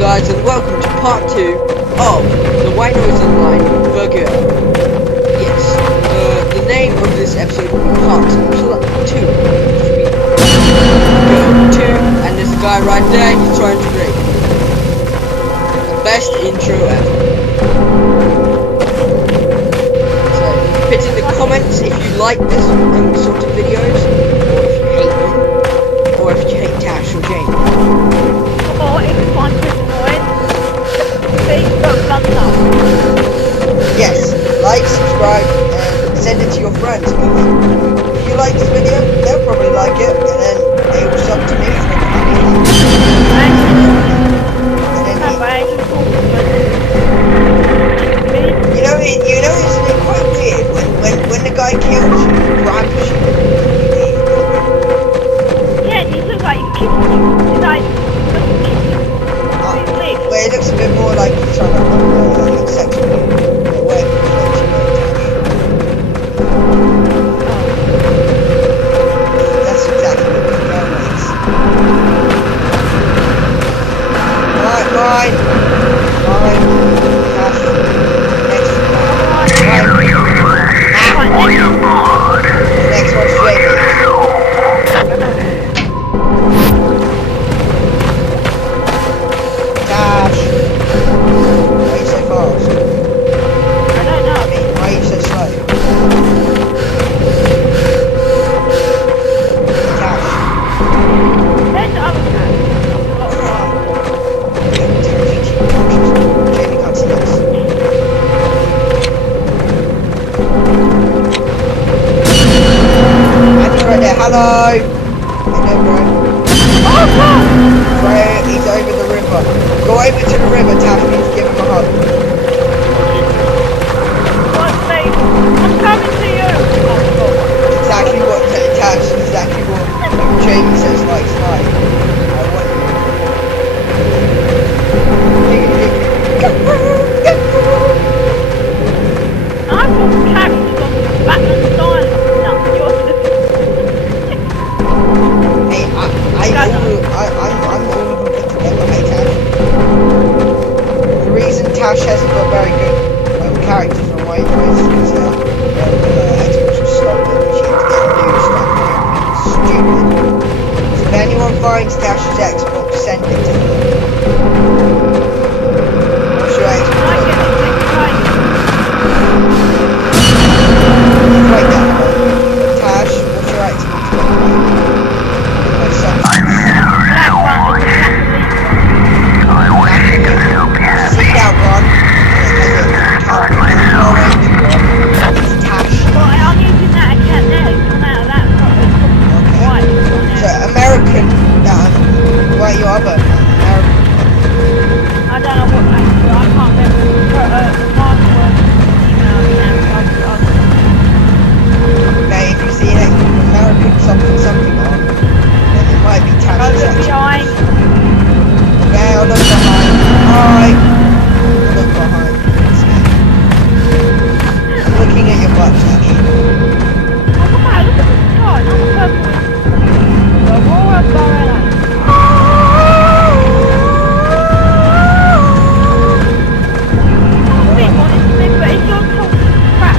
guys, and welcome to part 2 of the White Noise Online Burger. Yes, the name of this episode will be part 2, which will be Girl 2, and there's a guy right there, he's trying to break. The best intro ever. So, put in the comments if you like this sort of videos, or if you hate them, or if you hate Tash or Jamie. Or if you find it annoying, please put a thumbs up. Yes, like, subscribe, and send it to your friends. If you like this video, they'll probably like it, and then they will sub to me. You know, isn't it quite weird when the guy kills you, grabs you? Yeah, he looks like he's kissing you. He's like, well, it looks a bit more like he's trying to have sex with you. That's exactly what the girl is. Mine. Next one's Jamie. Dash. Why are you so fast? I don't know. I mean, why are you so slow? Dash. There's the other cat. Jamie can't see us. Andy's right there. Hello. Hello, bro. Oh, God! Bro, he's over the river. Go over to the river, Tash. We need to give him a hug. God, please. I'm coming to you. Oh, God. Exactly what Tash. Exactly what Jamie says. Like. I want I thought characters on Batman's Island. No, you're Hey, I'm all of them put together, hey Tash. The reason Tash hasn't got very good characters on White Noise is because Xbox was stolen and she had to get new stuff and it's stupid. So if anyone finds Tash's Xbox, send it to her. What's your Xbox? Right there. Tash, what's your Xbox? My son. See that one? It's Tash. Well, I'm using that account there. Come out of that. Okay. White. So American, where you are, but American. I don't know what that is. I can't remember the password. Okay, if you see an American something on, then it might be Tash. Look behind. Okay, I'll look behind. Hi. I'll look behind. I'm looking at your butt, Tash. Oh my, look at the sky. Not the purple. The Aurora Borealis. Big one, it's big, but it's all total crap.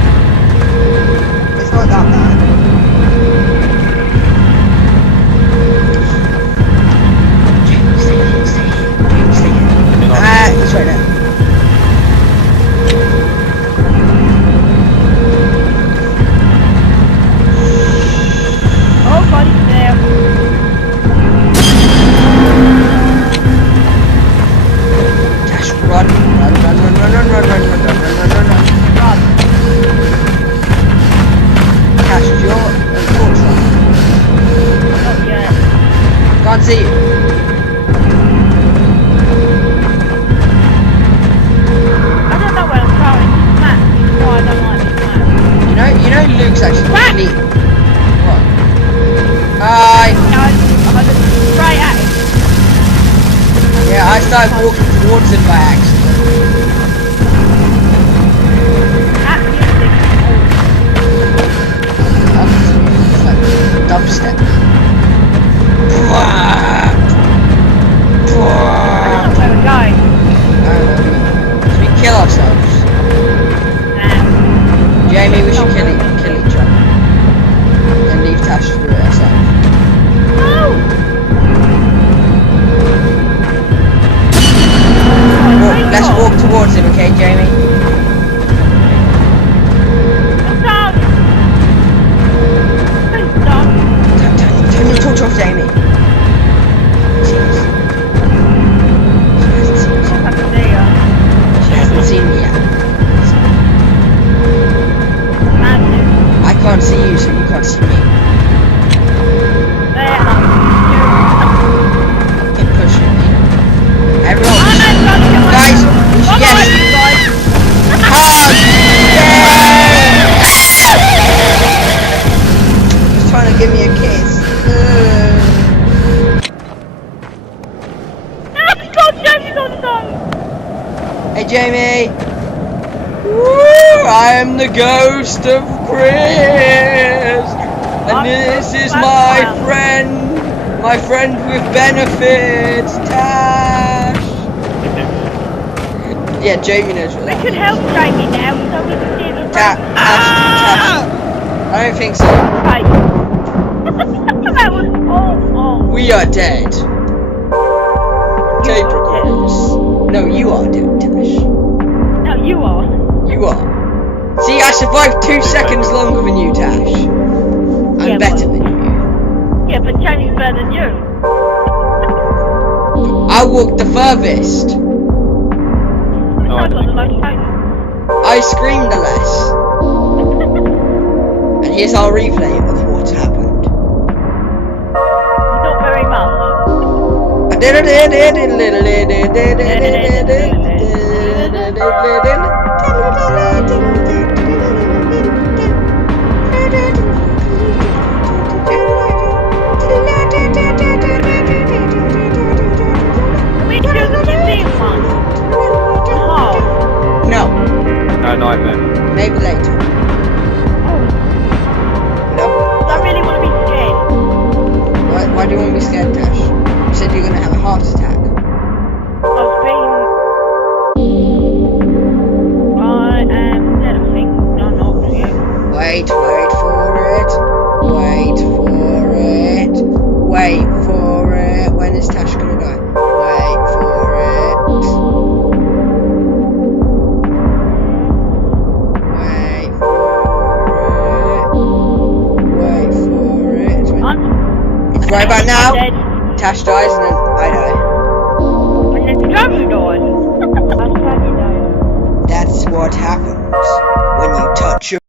It's not that bad. It's right there. Oh God, it's there. Tash, run. Tash, is your torch on? Not yet. Can't see you. I don't know where I'm going. This map is why I don't like this map. You know Luke's actually Back! really... What? Hi! I looked straight at it. Yeah, I started walking towards him by accident. Absolutely. It's like dubstep. I don't know where we're going. He's on his own. Hey Jamie! Woo! I am the ghost of Chris! And this is my friend with benefits, Tash! Yeah, Jamie knows what We that can means. help Jamie now, so we can see the Tash. I don't think so. Right. That was awful. We are dead. Tape recorders. No, you are dead, Tash. No, you are. You are. See, I survived 2 seconds longer than you, Tash. I'm Yeah, better well. than you. Yeah, but Jamie's better than you. I walked the furthest. No, I I've got the don't. most time. I screamed the less. And here's our replay of what happened. Not very much. Can we do the museum one? Oh. No, No nightmare. maybe later. No. I really want to be scared. Why do you want to be scared, Tash? You said you're gonna have a heart attack. I am dead, I think. No, not yet. Wait for it. Wait for it. When is Tash gonna die? Wait for it. Wait for it. It's right about now. Dead. Tash dies and then I die. And then Jamie died. That's how you die. That's what happens when you touch your